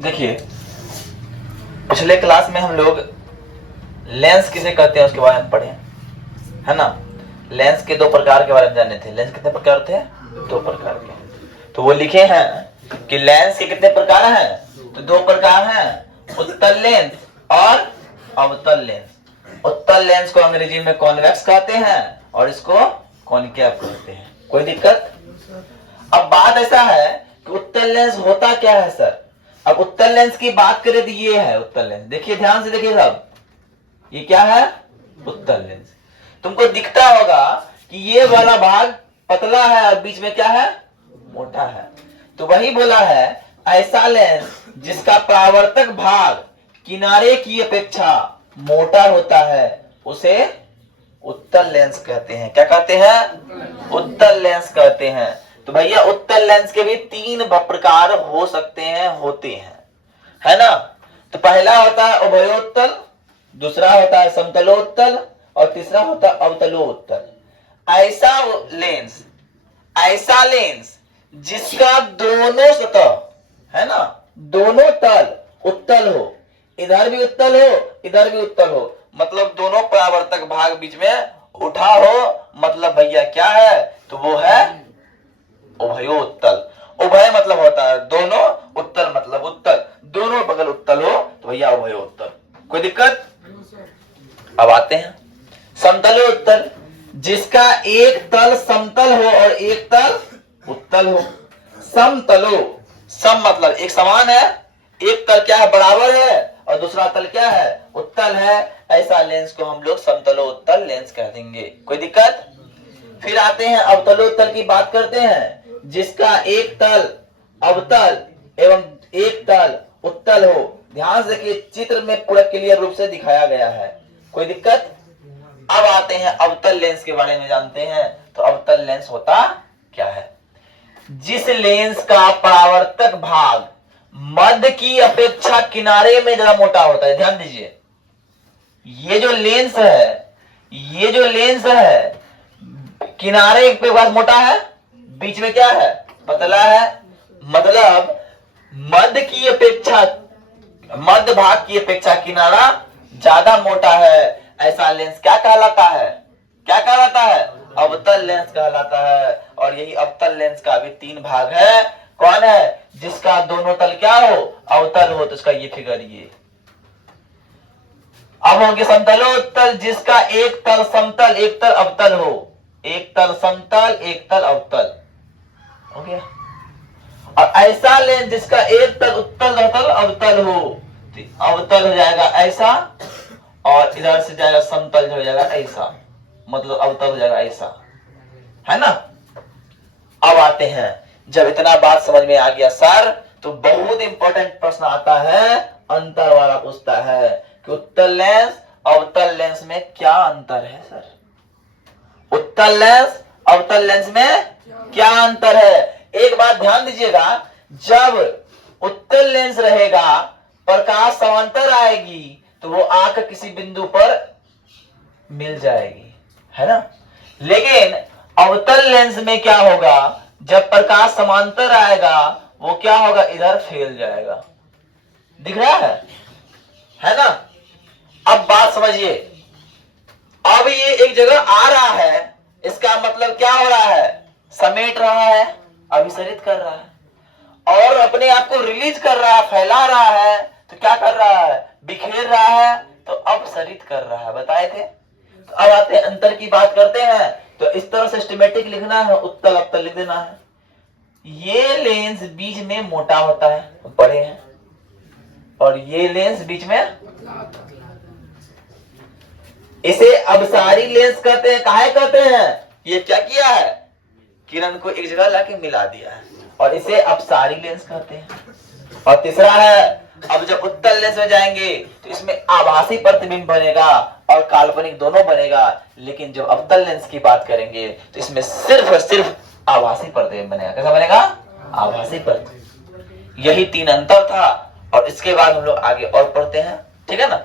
देखिए, पिछले क्लास में हम लोग लेंस किसे कहते हैं उसके बारे में पढ़े, है ना। लेंस के दो प्रकार के बारे में जाने थे। लेंस कितने प्रकार थे? दो प्रकार के। तो वो लिखे हैं कि लेंस के कितने प्रकार हैं? तो दो प्रकार हैं, उत्तल लेंस और अवतल लेंस। उत्तल लेंस को अंग्रेजी में कॉन्वेक्स कहते हैं और इसको कॉनकेव कहते हैं। कोई दिक्कत? अब बात ऐसा है कि उत्तल लेंस होता क्या है सर? अब उत्तल लेंस की बात करें तो ये है उत्तल लेंस। देखिए, ध्यान से देखिए सब, ये क्या है? उत्तल लेंस। तुमको दिखता होगा कि ये वाला भाग पतला है और बीच में क्या है? मोटा है। तो वही बोला है, ऐसा लेंस जिसका परावर्तक भाग किनारे की अपेक्षा मोटा होता है उसे उत्तल लेंस कहते हैं। क्या कहते हैं? उत्तल लेंस कहते हैं। तो भैया, उत्तल लेंस के भी तीन प्रकार हो सकते हैं, होते हैं, है ना। तो पहला होता है उभयोत्तल, दूसरा होता है समतलोत्तल और तीसरा होता है अवतलोत्तल। ऐसा लेंस जिसका दोनों सतह, है ना, दोनों तल उत्तल हो, इधर भी उत्तल हो इधर भी उत्तल हो, मतलब दोनों परावर्तक भाग बीच में उठा हो, मतलब भैया क्या है? तो वो है उभयोत्तल। उभय मतलब होता है दोनों, उत्तल मतलब उत्तल, दोनों बगल उत्तल हो तो भैया उभयोत्तल। कोई दिक्कत? अब आते हैं समतलोत्तल, जिसका एक तल समतल हो और एक तल उत्तल हो। सम मतलब एक समान है, एक तल क्या है? बराबर है, और दूसरा तल क्या है? उत्तल है। ऐसा लेंस को हम लोग समतलोत्तल लेंस कह देंगे। कोई दिक्कत? फिर आते हैं अवतलोत्तल की बात करते हैं, जिसका एक तल अवतल एवं एक तल उत्तल हो। ध्यान से देखिए, चित्र में पूरा क्लियर रूप से दिखाया गया है। कोई दिक्कत? अब आते हैं अवतल लेंस के बारे में जानते हैं। तो अवतल लेंस होता क्या है? जिस लेंस का परावर्तक भाग मध्य की अपेक्षा किनारे में ज्यादा मोटा होता है। ध्यान दीजिए, ये जो लेंस है किनारे पे पास मोटा है, बीच में क्या है? पतला है। मतलब मध्य भाग की अपेक्षा किनारा ज्यादा मोटा है। ऐसा लेंस क्या कहलाता है? क्या कहलाता है? अवतल लेंस कहलाता है। और यही अवतल लेंस का भी तीन भाग है। कौन है? जिसका दोनों तल क्या हो? अवतल हो। तो इसका ये फिगर ये। अब होंगे समतलोत्तल, जिसका एक तल समतल एक तल अवतल हो। एक तल समतल एक तल अवतल हो गया। और ऐसा लेंस जिसका एक तल उत्तल तल अवतल हो, तो अवतल हो जाएगा ऐसा, और इधर से जाएगा समतल हो जाएगा ऐसा, मतलब अवतल हो जाएगा ऐसा, है ना। अब आते हैं, जब इतना बात समझ में आ गया सर, तो बहुत इंपॉर्टेंट प्रश्न आता है, अंतर वाला पूछता है कि उत्तल लेंस अवतल लेंस में क्या अंतर है सर? उत्तल लेंस अवतल लेंस में क्या अंतर है? एक बात ध्यान दीजिएगा, जब उत्तल लेंस रहेगा, प्रकाश समांतर आएगी तो वो आकर किसी बिंदु पर मिल जाएगी, है ना। लेकिन अवतल लेंस में क्या होगा? जब प्रकाश समांतर आएगा वो क्या होगा? इधर फैल जाएगा। दिख रहा है ना। अब बात समझिए, अब ये एक जगह आ रहा है, इसका मतलब क्या हो रहा है? समेट रहा है, अभिसरित कर रहा है, और अपने आप को रिलीज कर रहा है, फैला रहा है। तो क्या कर रहा है? बिखेर रहा है, तो अपसरित कर रहा है। बताए थे। तो अब आते हैं, अंतर की बात करते हैं। तो इस तरह सिस्टमेटिक लिखना है, उत्तल अवतल लिख देना है। ये लेंस बीच में मोटा होता है, बड़े हैं, और ये लेंस बीच में, इसे अपसारी लेंस कहते हैं। काहे कहते हैं? ये क्या किया है? किरण को एक जगह लाके मिला दिया है, और इसे अपसारी लेंस कहते हैं। और तीसरा है, अब जब उत्तल लेंस में जाएंगे तो इसमें आभासी प्रतिबिंब बनेगा और काल्पनिक दोनों बनेगा। लेकिन जब अवतल लेंस की बात करेंगे तो इसमें सिर्फ और सिर्फ आभासी प्रतिबिंब बनेगा। कैसा बनेगा? आभासी प्रतिबिंब। यही तीन अंतर था, और इसके बाद हम लोग आगे और पढ़ते हैं, ठीक है ना।